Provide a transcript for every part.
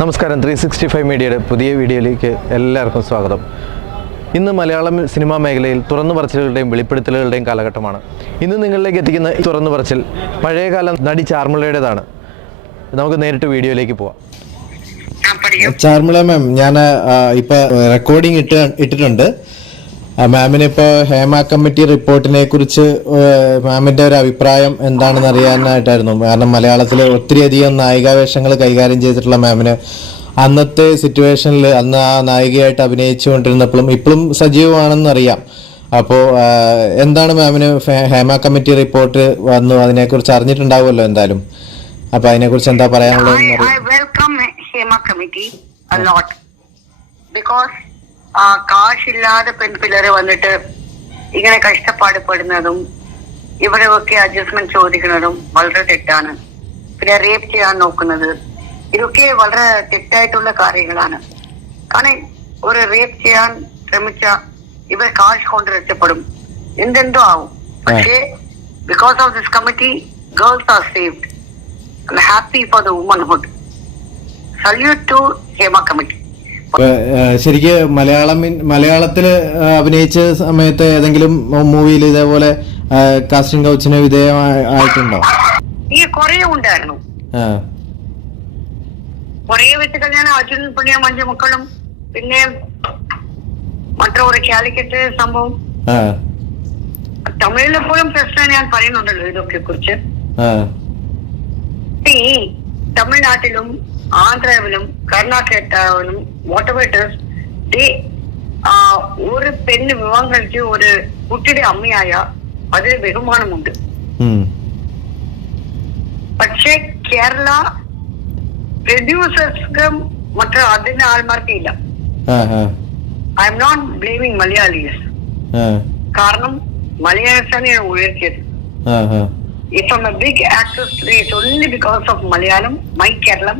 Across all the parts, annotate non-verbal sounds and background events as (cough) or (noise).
നമസ്കാരം. Three sixty five മീഡിയയുടെ പുതിയ വീഡിയോയിലേക്ക് എല്ലാവർക്കും സ്വാഗതം. ഇന്ന് മലയാളം സിനിമാ മേഖലയിൽ തുറന്നു പറച്ചിലുകളുടെയും വെളിപ്പെടുത്തലുകളുടെയും കാലഘട്ടമാണ്. ഇന്ന് നിങ്ങളിലേക്ക് എത്തിക്കുന്ന തുറന്നു പറച്ചിൽ പഴയകാലം നടി ചാർമിളയുടേതാണ്. നമുക്ക് നേരിട്ട് വീഡിയോയിലേക്ക് പോവാം. ചാർമുള മാം ഞാൻ ഇപ്പൊ റെക്കോർഡിംഗ് ഇട്ട് ഇട്ടിട്ടുണ്ട്. മാമിന് ഇപ്പോൾ ഹേമ കമ്മിറ്റി റിപ്പോർട്ടിനെ കുറിച്ച് മാമിന്റെ ഒരു അഭിപ്രായം എന്താണെന്ന് അറിയാനായിട്ടായിരുന്നു. കാരണം മലയാളത്തിലെ ഒത്തിരിയധികം നായികാവേഷങ്ങൾ കൈകാര്യം ചെയ്തിട്ടുള്ള മാമിന് അന്നത്തെ സിറ്റുവേഷനിൽ അന്ന് ആ നായികയായിട്ട് അഭിനയിച്ചുകൊണ്ടിരുന്നപ്പോഴും ഇപ്പോഴും സജീവമാണെന്ന് അറിയാം. അപ്പോൾ എന്താണ് മാമിന് ഹേമ കമ്മിറ്റി റിപ്പോർട്ട് വന്നു? അതിനെക്കുറിച്ച് അറിഞ്ഞിട്ടുണ്ടാവുമല്ലോ എന്തായാലും. അപ്പൊ അതിനെക്കുറിച്ച് എന്താ പറയാനുള്ളത് I, ആ കാശില്ലാതെ പെൺപിള്ളേര് വന്നിട്ട് ഇങ്ങനെ കഷ്ടപ്പാട് പെടുന്നതും ഇവിടെ ഒക്കെ അഡ്ജസ്റ്റ്മെന്റ് ചോദിക്കുന്നതും വളരെ തെറ്റാണ്. പിന്നെ റേപ്പ് ചെയ്യാൻ നോക്കുന്നത് ഇതൊക്കെ വളരെ തെറ്റായിട്ടുള്ള കാര്യങ്ങളാണ്. കാരണം ഒരു റേപ്പ് ചെയ്യാൻ ശ്രമിച്ച ഇവർ കാശ് കൊണ്ട് രക്ഷപ്പെടും. എന്തെന്തോ ആവും. പക്ഷേ because of this committee girls are saved happy for the the salute to Hema committee. ശരിക്ക് മലയാളം മലയാളത്തിൽ അഭിനയിച്ച സമയത്ത് ഏതെങ്കിലും മൂവിയിൽ ഇതേപോലെ കാസ്റ്റിംഗ് കൗച്ചിന് വിധേയമായിട്ടുണ്ടോ ഈ കുറേ ഉണ്ടായിരുന്നു. കൊറേ വെച്ച് കല്യാണം അർജുൻ പുണ്യ മഞ്ജു മക്കളും പിന്നെ മറ്റൊരു കാലിക്കറ്റ് സംഭവം. തമിഴിലെപ്പോഴും പ്രശ്നം ഞാൻ പറയുന്നുണ്ടല്ലോ ഇതൊക്കെ കുറിച്ച് ഈ തമിഴ്നാട്ടിലും ആന്ധ്രാവിലും கர்நாடகாவிலும் വാട്ടവേറ്റേഴ്സ് ഒരു പെണ്ണ് വിവാഹം കഴിച്ച് ഒരു കുട്ടിയുടെ അമ്മയായ അതിന് ബഹുമാനമുണ്ട്. പക്ഷെ കേരള പ്രൊഡ്യൂസേഴ്സും മറ്റു അതിന് ആൾമാർക്ക് ഇല്ല. I M not blaming Malayalis കാരണം മലയാളത്താണ് ഉയർത്തിയത്. ഇപ്പം big access only because of Malayalam my Keralam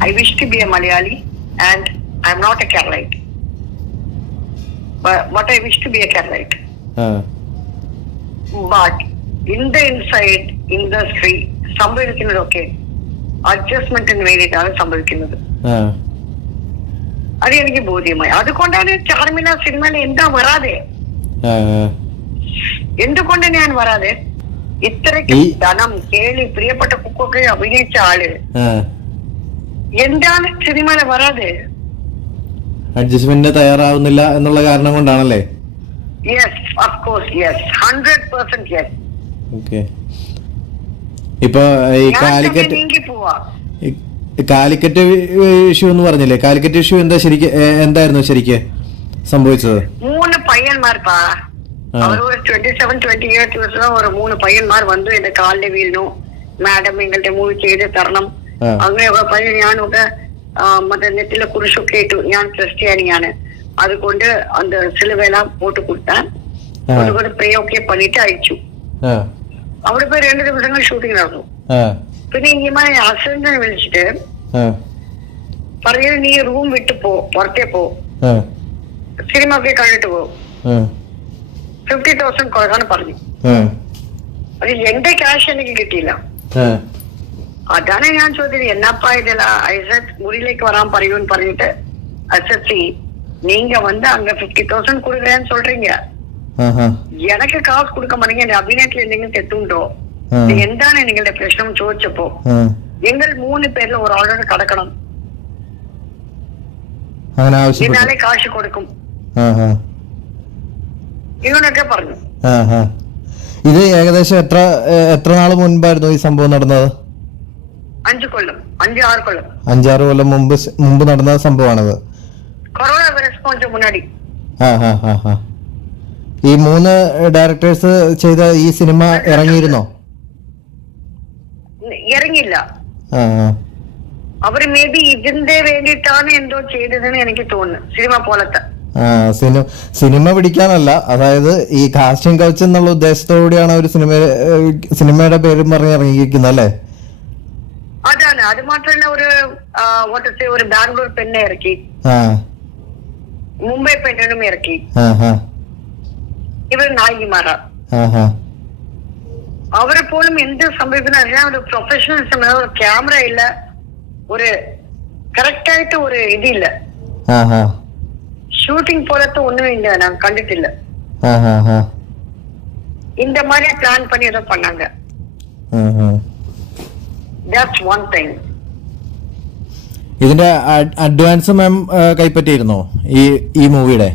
I wish to be a Malayali and I'm not a Keralite. But, but I wish to be a Keralite. ആ, But in the inside industry, സംഭവിക്കുന്നതൊക്കെ അഡ്ജസ്റ്റ്മെന്റിന് വേണ്ടിയിട്ടാണ് സംഭവിക്കുന്നത്. അത് എനിക്ക് ബോധ്യമായി അതുകൊണ്ടാണ് ചാർമിന സിനിമയിൽ എന്താ വരാതെ. എന്തുകൊണ്ട് ഞാൻ വരാതെ ഇത്രയ്ക്ക് ധനം കേളി പ്രിയപ്പെട്ട കുക്കൊക്കെ അഭിനയിച്ച ആൾ. എന്താണ് സിനിമയിൽ വരാതെ. അഡ്ജസ്റ്റ്മെന്റിന് തയ്യാറാവുന്നില്ല എന്നുള്ള കാരണം കൊണ്ടാണല്ലേ? ഓക്കെ ഇപ്പൊ ഈ കാലിക്കറ്റ് കാലിക്കറ്റ് ഇഷ്യൂ എന്ന് പറഞ്ഞില്ലേ? കാലിക്കറ്റ് ഇഷ്യൂ എന്താ ശരിക്ക് എന്തായിരുന്നു ശരിക്ക് സംഭവിച്ചത്? മൂന്ന് പയ്യന്മാർപ്പാ ട്വന്റി എയ്റ്റ് ദിവസം ഒരു മൂന്ന് പയ്യന്മാർ വന്നു എന്റെ കാലിന്റെ വീണു. മാഡം എങ്ങനത്തെ മൂവ് ചെയ്ത് തരണം. ആ. അങ്ങനെയൊക്കെ പല ഞാനൊക്കെ മറ്റേ നെറ്റിലെ കുറിച്ചൊക്കെ ഇട്ടു ഞാൻ ക്രിസ്ത്യാനിയാണ് അതുകൊണ്ട് അത് സിലുവെല്ലാം പോട്ട് കൊടുത്താൻ അതുകൊണ്ട് പ്രേയൊക്കെ പണിയിട്ട് അയച്ചു. അവിടെ പോയി രണ്ട് ദിവസങ്ങൾ ഷൂട്ടിംഗ് നടന്നു. പിന്നെ ഇനിമായ ഹസ്ബൻഡിനെ വിളിച്ചിട്ട് പറയുന്നത് നീ റൂം വിട്ടു പോ പുറത്തേ പോ. സിനിമ ഒക്കെ കണ്ടിട്ട് പോ. ഫിഫ്റ്റി തൗസൻഡ് കൊടുക്കാന്ന് പറഞ്ഞു. അത് എന്റെ ക്യാഷ് എനിക്ക് കിട്ടിയില്ല. അതാണ് ഞാൻ ചോദിച്ചത് എന്നപ്പാ ഇതില്ല ഐസറ്റ് മുറിയിലേക്ക് വരാൻ പറയൂന്ന് പറഞ്ഞിട്ട് அசச்சி நீங்க வந்து அங்க பிப்டி தௌசண்ட் கொடுக்குறேன்னு சொல்றீங்க ആഹാ எனக்கு காசு கொடுக்க மாட்டீங்க എന്റെ അഭിനയത്തിൽ എന്തെങ്കിലും തെറ്റുണ്ടോ ആ. ഇത് എന്താണ് നിങ്ങളുടെ പ്രശ്നം ചോദിച്ചപ്പോ ആ നിങ്ങൾ മൂന്ന് പേരിൽ ഒരാളോട് കടക്കണം അങ്ങനെ ആവശ്യപ്പെട്ടു ഇതിനാലെ കാശ് കൊടുക്കും ആഹാ ഇങ്ങനൊക്കെ പറഞ്ഞു ആഹാ ഇത് ഏകദേശം എത്ര ഏ, എത്ര നാൾ മുൻപായിരുന്നു ഈ സംഭവം നടന്നത് അഞ്ച് കൊല്ലം അഞ്ചാറ് കൊല്ലം. അഞ്ചാറ് കൊല്ലം മുമ്പ് മുമ്പ് നടന്ന സംഭവമാണത്. Corona virus മുന്നാടി. ആ ആ ഈ മൂന്ന് ഡയറക്ടേഴ്സ് ചെയ്ത ഈ സിനിമ ഇറങ്ങിയിരുന്നോ? ഇറങ്ങിയില്ല. അവർ മേ ബി ഇതിന്റെ വേണ്ടിട്ടാണ് എന്തോ ചെയ്തതെന്ന് എനിക്ക് തോന്നുന്നു സിനിമ പോലത്തെ. സിനിമ സിനിമ പിടിക്കാനല്ല അതായത് ഈ കാസ്റ്റിംഗ് കൗച്ച് എന്നുള്ള ഉദ്ദേശത്തോടെയാണ് ഒരു സിനിമ സിനിമയുടെ പേരും പറഞ്ഞ് ഇറങ്ങിയിരിക്കുന്നത് അല്ലേ? അത് മാത്രമല്ല ഒരു ഓട്ടത്തെ ഒരു ബാംഗ്ലൂർ പെണ്ണെ ഇറക്കി ആ മുംബൈ പെണ്ണിനും ഇറക്കി ആ ആ ഇവർ നായികമാരാ ആ ആ അവരെ പോലും എന്ത് സംഭവിക്കുന്ന അറിയാം ഒരു പ്രൊഫഷണൽസ് ഒരു ക്യാമറ ഇല്ല ഒരു കറക്റ്റ് ആയിട്ട് ഒരു ഇതില്ല ആ ഹാ ஷூட்டிங் போறது ஒண்ணுமே இல்ல நான் கண்டுட்டு இல்ல ആ ഹാ ഹാ இந்த மாதிரி பிளான் பண்ணி ஏதோ பண்ணாங்க ആ, ആ. ദാറ്റ്സ് വൺ തിങ് ഇതിന്റെ അഡ്വാൻസ് മാം കൈപ്പറ്റിയിരുന്നോ? ഈ ഈ മൂവിയുടെ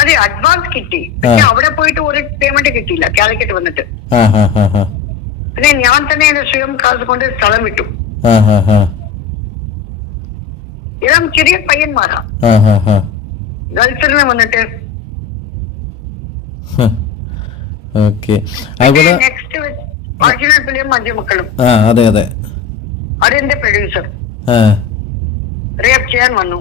അതെ അഡ്വാൻസ് കിട്ടി. പക്ഷെ അവിടെ പോയിട്ട് ഒരു പേയ്മെന്റ് കിട്ടിയില്ല. കാലിക്കറ്റ് വന്നിട്ട്. പിന്നെ ഞാൻ തന്നെ എന്റെ സ്വയം കാശ് കൊണ്ട് സ്ഥലം വിട്ടു. ഇതാം ചെറിയ പയ്യന്മാരാ. ഗൾഫിൽ നിന്ന് വന്നിട്ട്. നെക്സ്റ്റ് മക്കളും ആ അതെ അതെ. അതെന്റെ പ്രൊഡ്യൂസർ. റേപ്പ് ചെയ്യാൻ വന്നു.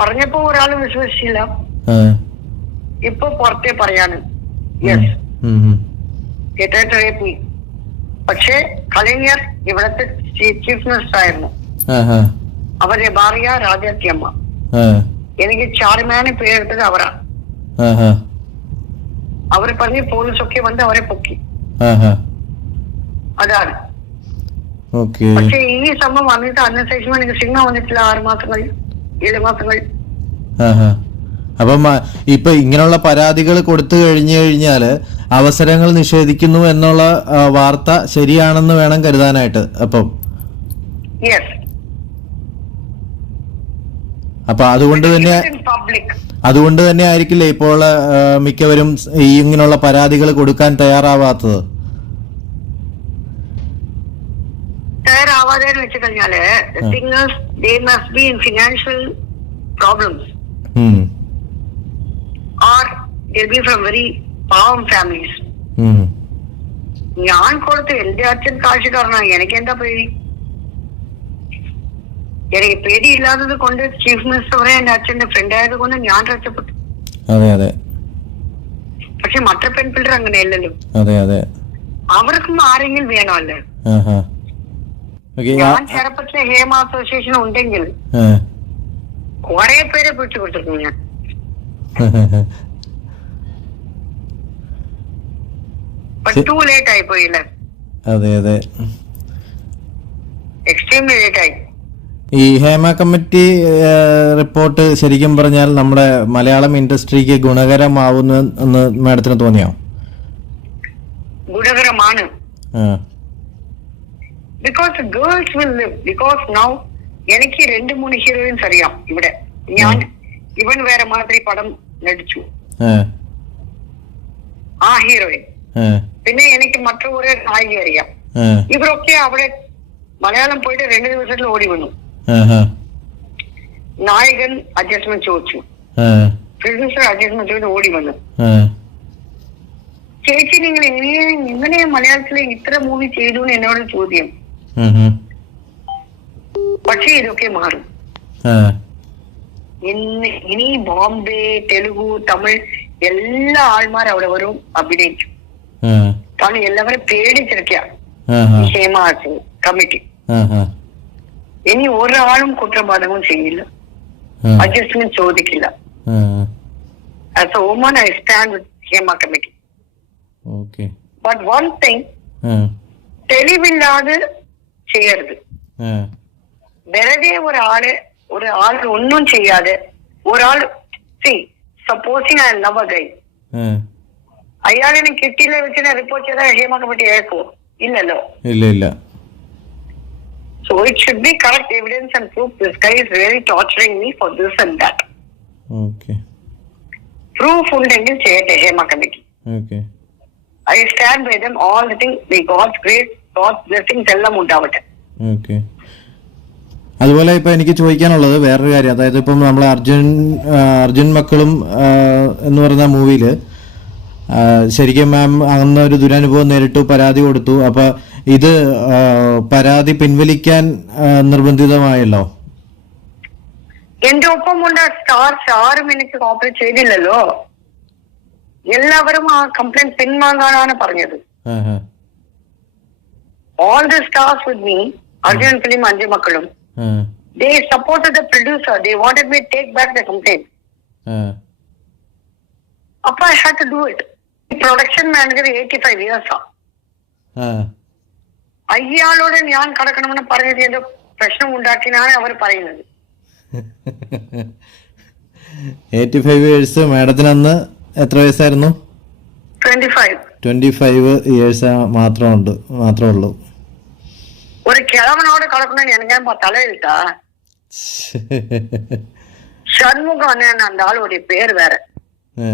പറഞ്ഞപ്പോ ഒരാളും വിശ്വസിച്ചില്ല. ഇപ്പൊ പുറത്തെ പറയാണ്. യെസ്. റേപ്പ് പക്ഷേ കലഞ്ഞർ ഇവിടത്തെ ചീഫ് മിനിസ്റ്റർ ആയിരുന്നു അവരുടെ ഭാര്യ രാജാത്തിയമ്മ എനിക്ക് ചാർമാന് പേരെടുത്തത് അവരാ. ആ പറഞ്ഞ് പോലീസ് പറഞ്ഞ് പോലീസൊക്കെ വന്ന് അവരെ പൊക്കി. അതാണ്. പക്ഷെ ഈ സംഭവം വന്നിട്ട് അതിനുശേഷം എനിക്ക് സിനിമ വന്നിട്ടില്ല ആറ് മാസങ്ങൾ ഏഴ് മാസങ്ങൾ. ഹാ അപ്പം ഇപ്പൊ ഇങ്ങനെയുള്ള പരാതികൾ കൊടുത്തു കഴിഞ്ഞു കഴിഞ്ഞാൽ അവസരങ്ങൾ നിഷേധിക്കുന്നു എന്നുള്ള വാർത്ത ശരിയാണെന്ന് വേണം കരുതാനായിട്ട് അപ്പം. യെസ് അപ്പൊ അതുകൊണ്ട് തന്നെ അതുകൊണ്ട് തന്നെ ആയിരിക്കില്ലേ ഇപ്പോൾ മിക്കവരും ഈ ഇങ്ങനെയുള്ള പരാതികൾ കൊടുക്കാൻ തയ്യാറാവാത്തത്? തയ്യാറാവാതെ എന്ന് വെച്ച് കഴിഞ്ഞാൽ singers they must be in financial problems or be from very പാവം ഫാമിലീസ് ഞാൻ കൊടുത്ത് എന്റെ അച്ഛൻ കാശുകാരനാണ് എനിക്ക് എന്താ പേടി? എനിക്ക് പേടിയില്ലാത്തത് കൊണ്ട് ചീഫ് മിനിസ്റ്റർ എന്റെ അച്ഛന്റെ ഫ്രണ്ട് ആയത് കൊണ്ട് ഞാൻ രക്ഷപ്പെട്ടു. അതെ അതെ. പക്ഷെ മറ്റ പെൺപിള്ളേർ അങ്ങനെയല്ലല്ലോ അതെ അതെ. അവർക്കും ആരെങ്കിലും വേണമല്ലേ ഞാൻ ചെറുപ്പത്തിലെ ഹേമ അസോസിയേഷൻ ഉണ്ടെങ്കിൽ കുറെ പേരെ പിടിച്ചു കൊടുത്തിരുന്നു ഞാൻ. ടൂ ലേറ്റ് ആയി പോയില്ലേ അതെ അതെ. എക്സ്ട്രീംലി ലേറ്റ് ആയി. ഈ ഹേമ കമ്മിറ്റി റിപ്പോർട്ട് ശരിക്കും പറഞ്ഞാൽ നമ്മുടെ മലയാളം ഇൻഡസ്ട്രിക്ക് ഗുണകരമാവുന്നു എന്ന് മാഡത്തിന് തോന്നിയോ? ഗുണകരമാണ്. Because girls will live because now എനിക്ക് രണ്ട് മൂന്ന് ഹീറോയിൻസ് അറിയാം ഇവിടെ. ഞാൻ ഇവൻ വേറെ മാതിരി പടം നടിച്ചു. ആ, ഹീറോയിൻ പിന്നെ എനിക്ക് മറ്റൊരു നായിക അറിയാം. ഇവരൊക്കെ അവിടെ മലയാളം പോയിട്ട് രണ്ട് ദിവസത്തിൽ ഓടി വന്നു. നായകൻ അഡ്ജസ്റ്റ്മെന്റ് ചോദിച്ചു. പ്രൊഡ്യൂസർ അഡ്ജസ്റ്റ്മെന്റ് ചോദിച്ചു ഓടി വന്നു. ചേച്ചി നിങ്ങൾ എങ്ങനെ ഇങ്ങനെ മലയാളത്തിലെ ഇത്ര മൂവി ചെയ്തു എന്ന് എന്നോട് ചോദ്യം. പക്ഷേ ഇതൊക്കെ മാറും. ഇന്ന് ഇനി ബോംബെ തെലുഗു തമിഴ് എല്ലാ ആൾമാരും അവിടെ വരും അഭിനയിച്ചു കാരണം എല്ലാവരും പേടിച്ചിരിക്കുക ഹേമ കമ്മിറ്റി ഇനി ഒരാളും കുറ്റപാതകവും ചെയ്യില്ല. ആ, അഡ്ജസ്റ്റ്മെന്റ് ചോദിക്കില്ല. ആ, as a woman I stand with Hema committee okay. But one thing ആ, തെളിവില്ലാതെ ചെയ്യരുത്. ആ, വെറുതെ ഒരാൾ ഒരാൾ ഒന്നും ചെയ്യാതെ ഒരാൾ C supposing I love guy ആ. അയാളിനെ കിട്ടിയില്ല വെച്ചിട്ട് റിപ്പോർട്ട് ചെയ്താൽ ഹേമ കമ്മിറ്റി ഏൽക്കുമോ ഇല്ലല്ലോ. ഇല്ല ഇല്ല. So it should be correct evidence and proof. This guy is really torturing me for this and that. Okay. Proof ഉണ്ടെങ്കിൽ ചെയ്യട്ടെ Hema committee. By I stand by them all the thing God's God's great God's blessings എല്ലാം ഉണ്ടാവട്ടെ. Okay അതുപോലെ ഇപ്പൊ എനിക്ക് ചോദിക്കാനുള്ളത് വേറൊരു കാര്യം. അതായത് ഇപ്പം നമ്മൾ അർജുൻ അർജുൻ മക്കളും എന്ന് പറയുന്ന മൂവിയിൽ ശരിക്കും മാം അന്ന് ഒരു ദുരനുഭവം നേരിട്ടു പരാതി കൊടുത്തു. അപ്പൊ ഇത് പരാതി പിൻവലിക്കാൻ നിർബന്ധിതമായല്ലോ? എന്റെ ഒപ്പം കൊണ്ട് സ്റ്റാഫ് ആരും എനിക്ക് കോപ്പറേറ്റ് ചെയ്തില്ലല്ലോ. എല്ലാവരും ആ കംപ്ലൈന്റ് പിൻവാങ്ങാനാണ് പറഞ്ഞത്. All the staff with me Arjun film അഞ്ചു മക്കളും they support the producer they wanted me take back the complaint അപ്പൊ I have to do it production manager eighty five years അയാളോട് ഞാൻ കടക്കണമെന്ന് പറഞ്ഞത് എന്തോ പ്രശ്നം ഉണ്ടാക്കിനാണ് അവർ പറയുന്നത് എയ്റ്റി ഫൈവ് ഇയേഴ്സ് മാഡത്തിന് അന്ന് എത്ര വയസ്സായിരുന്നു twenty five twenty five years മാത്രമുണ്ട് മാത്രമേ ഉള്ളൂ ஒரு கிழவனோட கலக்கணும்னு எனக்கு ஏன்பா தலையெழுத்தா சண்முகம் அண்ணன் அந்த ஆளுடைய பேர் வேற ഏ,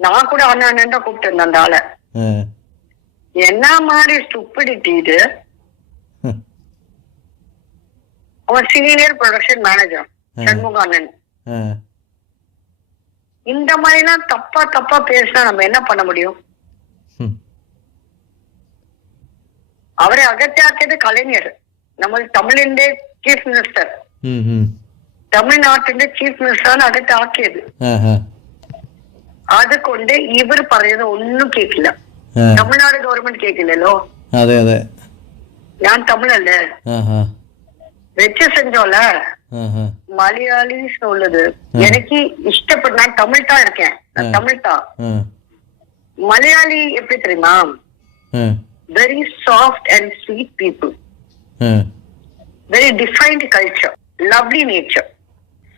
நான் கூட அண்ணன் அண்ணன் தான் கூப்பிட்டு இருந்தேன் அந்த ஆளை ഏ, என்ன மாதிரி ஸ்டுப்பிடிட்டி இது ஹம். அவன் சீனியர் ப்ரொடக்ஷன் மேனேஜர் சண்முகம் அண்ணன் ഏ. இந்த மாதிரிலாம் தப்பா தப்பா பேசினா நம்ம என்ன பண்ண முடியும் ഹും. അവരെ അകറ്റാക്കിയത് കലഞ്ഞർ നമ്മൾ തമിഴിന്റെ ചീഫ് മിനിസ്റ്റർ ഉം, ഉം. തമിഴ്നാട്ടിന്റെ ചീഫ് മിനിസ്റ്ററാണ് അകറ്റാക്കിയത് ആ, ആ. അതുകൊണ്ട് ഇവർ പറയുന്നത് ഒന്നും കേൾക്കില്ല ആ, തമിഴ്നാട് ഗവൺമെന്റ് കേൾക്കില്ലല്ലോ അതെ അതെ ഞാൻ തമിഴല്ലേ ആ, ആ. വെച്ച് செஞ்சோம்ல ആ, ആ. மலையாளிஸ் உள்ளது எனக்கு இஷ்டப்பட்டு நான் தமிழ் தான் இருக்கேன் நான் தமிழ் தான் ആ, மலையாளி எப்படி தெரியுமா ആ, very soft and sweet people ആ. very defined culture, lovely nature,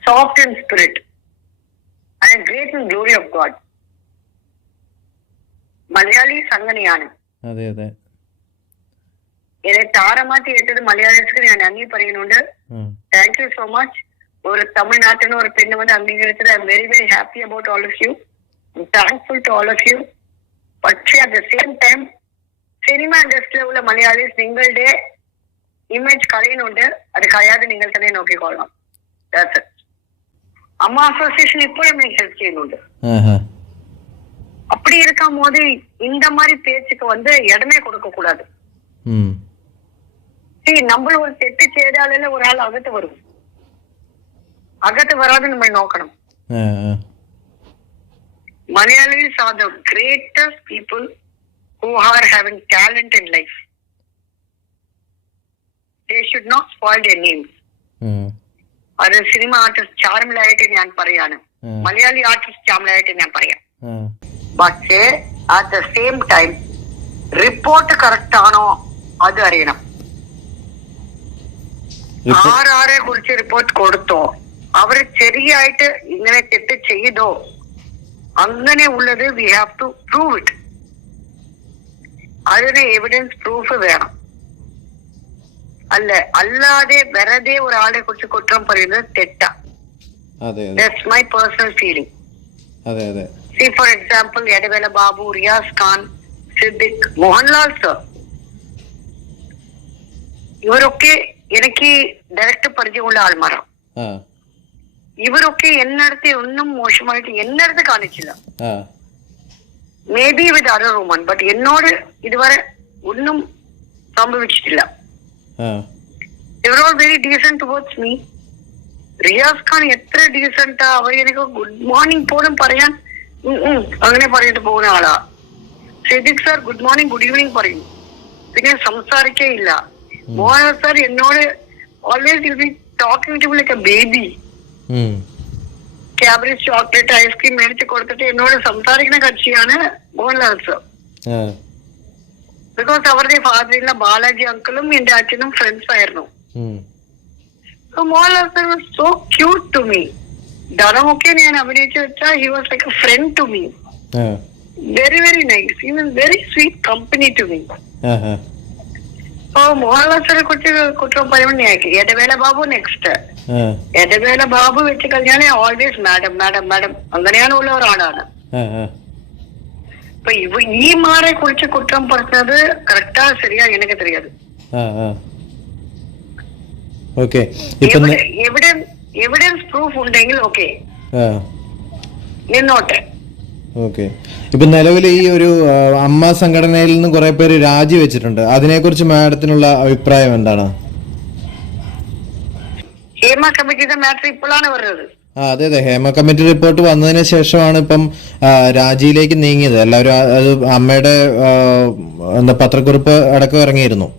soft in spirit, and great in glory of God. Malayali സംഗതിയാണ് അതെ അതെ എന്നെ താരമാറ്റി ഏറ്റത് മലയാളിക്ക് ഞാൻ അങ്ങി പറയുന്നുണ്ട് ആ, താങ്ക് യു സോ മച്ച് ഒരു തമിഴ്നാട്ടിന് ഒരു പെണ്ണ് വന്ന് അംഗീകരിച്ചത് I'm very very happy about all of you thankful to all of you പക്ഷേ at the same time cinema ഇൻഡസ്ട്രിയിലുള്ള Malayalis നിങ്ങളുടെ ഇമേജ് കളയുന്നുണ്ട് അത് കളയാതെ നിങ്ങൾ തന്നെ നോക്കിക്കൊള്ളണം That's it. അമ്മ അസോസിയേഷൻ ഇപ്പോഴും എനിക്ക് ഹെൽപ്പ് ചെയ്യുന്നുണ്ട് ആ, ആ. அப்படி இருக்கும் போது இந்த மாதிரி பேச்சுக்கு வந்து இடமே கொடுக்க கூடாது ഉം. See, നമ്മൾ ഒരു തെറ്റ് ചെയ്താലല്ലേ ഒരാൾ അകത്ത് വരും അകത്ത് വരാതെ നമ്മൾ നോക്കണം ആ, ആ. Malayalis are the greatest people who are having talent in life. They should not spoil their names. ഉം. അത് സിനിമ ആർട്ടിസ്റ്റ് ചാർമിലായിട്ട് ഞാൻ പറയാണ് ഉം. മലയാളി ആർട്ടിസ്റ്റ് ചാർമിലായിട്ട് ഞാൻ പറയാം ആ. പക്ഷേ at the same time report correct ആണോ? അത് അറിയണം. ആരാരെ കുറിച്ച് റിപ്പോർട്ട് കൊടുത്തോ? അവർ ശരിയായിട്ട് ഇങ്ങനെ തെറ്റ് ചെയ്തോ? അങ്ങനെ ഉള്ളത് we have to prove it അതിന് എവിഡൻസ് പ്രൂഫ് വേണം. അല്ല? അല്ലാതെ വെറുതെ ഒരാളെ കുറിച്ച് കുറ്റം പറയുന്നത് തെറ്റാ. ദാറ്റ്സ് മൈ പേഴ്സണൽ ഫീലിംഗ് അതെ അതെ. See for example Edavela Babu Riyaz Khan Siddique Mohanlal sir ഇവരൊക്കെ എനിക്ക് ഡയറക്റ്റ് പരിചയമുള്ള ആൾമാരാണ് ആ ഇവരൊക്കെ എന്നടുത്ത് ഒന്നും മോശമായിട്ട് എന്നടുത്ത് കാണിച്ചില്ല ആ may be with other woman but എന്നോട് ഇതുവരെ ഒന്നും സംഭവിച്ചിട്ടില്ല ആ ഇവർ all very decent towards me Riyaz Khan എത്ര ഡീസെന്റാ അവർ എനിക്ക് ഗുഡ് മോർണിംഗ് പോലും പറയാൻ ഉം ഉം അങ്ങനെ പറഞ്ഞിട്ട് പോകുന്ന ആളാ. Siddique sir good morning good evening പറയും. പിന്നെ സംസാരിക്കേ ഇല്ല മോഹൻ സാർ എന്നോട് always you be talking to like a baby ഉം. ക്യാബറീസ് ചോക്ലേറ്റ് ഐസ്ക്രീം മേടിച്ച് കൊടുത്തിട്ട് എന്നോട് സംസാരിക്കുന്ന കക്ഷിയാണ് മോഹൻലാൽ സർ ബിക്കോസ് അവരുടെ ഫാദറിലെ ബാലാജി അങ്കിളും എന്റെ അച്ഛനും ഫ്രണ്ട്സ് ആയിരുന്നു. ഉം. So Mohanlal sir so cute to me. ധനമൊക്കെ ഞാൻ അഭിനയിച്ചു വെച്ചാൽ he was like a friend to me very very nice he was very sweet company to me മോഹൻലാസിനെ കുറിച്ച് കുറ്റം പരിമണിയാക്കി എടവേല ബാബു നെക്സ്റ്റ് എടവേല ബാബു വെച്ച് കഴിഞ്ഞാൽ ഓൾവേസ് മാഡം മാഡം മാഡം അങ്ങനെയാണ് ഉള്ള ഒരാളാണ്. അപ്പൊ ഇവ ഈ മാറെ കുറിച്ച് കുറ്റം പറഞ്ഞത് കറക്റ്റാ ശരിയാ എനിക്ക് തെരിയാത് എവിടെ എവിഡൻസ് പ്രൂഫ് ഉണ്ടെങ്കിൽ ഓക്കെ നിന്നോട്ടെ. ഓക്കെ ഇപ്പൊ നിലവിൽ ഈ ഒരു അമ്മ സംഘടനയിൽ നിന്ന് കുറെ പേര് രാജിവെച്ചിട്ടുണ്ട്. അതിനെക്കുറിച്ച് മാഡത്തിനുള്ള അഭിപ്രായം എന്താണ്? ഹേമ കമ്മിറ്റിയുടെ മാറ്റർ ഇപ്പോഴാണ് വരുന്നത് ആ അതെ അതെ. ഹേമ കമ്മിറ്റി റിപ്പോർട്ട് വന്നതിന് ശേഷമാണ് ഇപ്പം രാജിയിലേക്ക് നീങ്ങിയത്. എല്ലാവരും അത് അമ്മയുടെ എന്താ പത്രക്കുറിപ്പ് അടക്കം ഇറങ്ങിയിരുന്നു.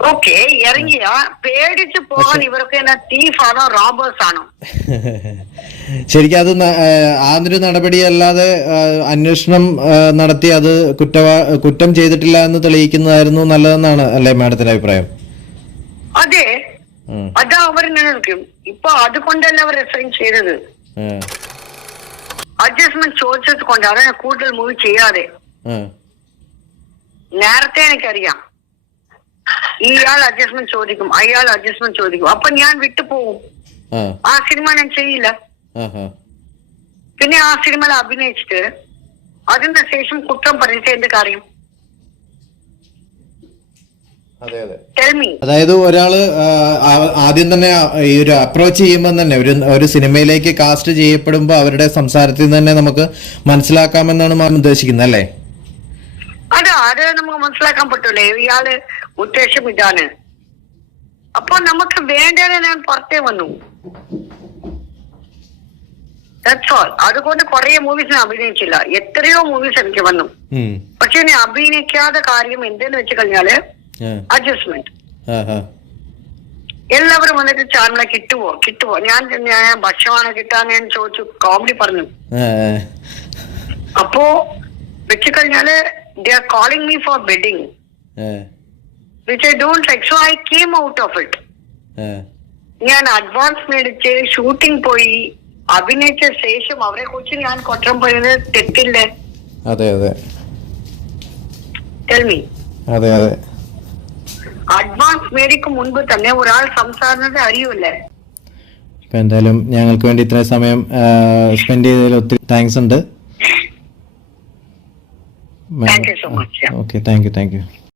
ഓക്കെ ഇറങ്ങിയ? പേടിച്ച് പോകാൻ ഇവർക്ക് തീഫ് ആണോ റോബേഴ്സ് ആണോ? (laughs) ശരിക്കും അത് ആ, ഒരു നടപടി അല്ലാതെ അന്വേഷണം നടത്തി അത് കുറ്റവാ കുറ്റം ചെയ്തിട്ടില്ല എന്ന് തെളിയിക്കുന്നതായിരുന്നു നല്ലതെന്നാണ് അല്ലേ മാഡത്തിന്റെ അഭിപ്രായം? അതെ. അതാ അവർ നിലനിൽക്കും. ഇപ്പൊ അതുകൊണ്ടല്ല അവർ റിസൈൻ ചെയ്തത്? അഡ്ജസ്റ്റ്മെന്റ് ചോദിച്ചത് കൊണ്ടാണ് കൂടുതൽ മൂവ് ചെയ്യാതെ. നേരത്തെ എനിക്കറിയാം. ഇയാൾ അഡ്ജസ്റ്റ്മെന്റ് ചോദിക്കും അയാൾ അഡ്ജസ്റ്റ്മെന്റ് ചോദിക്കും. അപ്പൊ ഞാൻ വിട്ടുപോകും ആ, ആ സിനിമ ഞാൻ ചെയ്യില്ല. പിന്നെ ആ സിനിമയിൽ അഭിനയിച്ചിട്ട് അതിന് ശേഷം കുറ്റം പറഞ്ഞിട്ട് എന്ത് കാര്യം? അതായത് ഒരാൾ ആദ്യം തന്നെ ഈ ഒരു അപ്രോച്ച് ചെയ്യുമ്പോൾ തന്നെ ഒരു ഒരു സിനിമയിലേക്ക് കാസ്റ്റ് ചെയ്യപ്പെടുമ്പോൾ അവരുടെ സംസാരത്തിൽ നിന്ന് തന്നെ നമുക്ക് മനസ്സിലാക്കാമെന്നാണ് മാം ഉദ്ദേശിക്കുന്നത് അല്ലേ? അതെ അത് നമുക്ക് മനസ്സിലാക്കാൻ പറ്റൂലേ. ഇയാൾ ഉദ്ദേശം ഇതാണ്. അപ്പൊ നമുക്ക് വേണ്ടത് ഞാൻ പുറത്തേ വന്നു. ദാറ്റ്സ് ഓൾ അതുകൊണ്ട് കുറെ മൂവീസ് ഞാൻ അഭിനയിച്ചില്ല. എത്രയോ മൂവീസ് എനിക്ക് വന്നു. പക്ഷെ ഞാൻ അഭിനയിക്കാത്ത കാര്യം എന്തെന്ന് വെച്ച് കഴിഞ്ഞാൽ അഡ്ജസ്റ്റ്മെന്റ്. എല്ലാവരും വന്നിട്ട് ചാനലെ കിട്ടുവോ? കിട്ടുവോ? ഞാൻ ഞാൻ ഭക്ഷണമാണ് കിട്ടാന്ന് ഞാൻ ചോദിച്ചു. കോമഡി പറഞ്ഞു. അപ്പോ വെച്ച് കഴിഞ്ഞാൽ they are calling me for bedding which I don't like so I came out of it. ഞാൻ അഡ്വാൻസ് മേടിച്ച് ഷൂട്ടിംഗ് പോയി. അഭിനയിച്ച ശേഷം അവരെ കുറിച്ച് ഞാൻ കൊട്ടം പോയത് തെറ്റില്ലേ. അതെ അതെ. ടെൽമി അതെ അതെ. അഡ്വാൻസ് മേടിക്കും മുൻപ് തന്നെ ഒരാൾ സംസാരിക്കുന്നത് അറിയൂല്ലേ. എന്തായാലും ഞങ്ങൾക്ക് വേണ്ടി ഇത്രയും സമയം സ്പെൻഡ് ചെയ്തതിൽ ഒത്തിരി താങ്ക്സ് ഉണ്ട്. Okay thank you thank you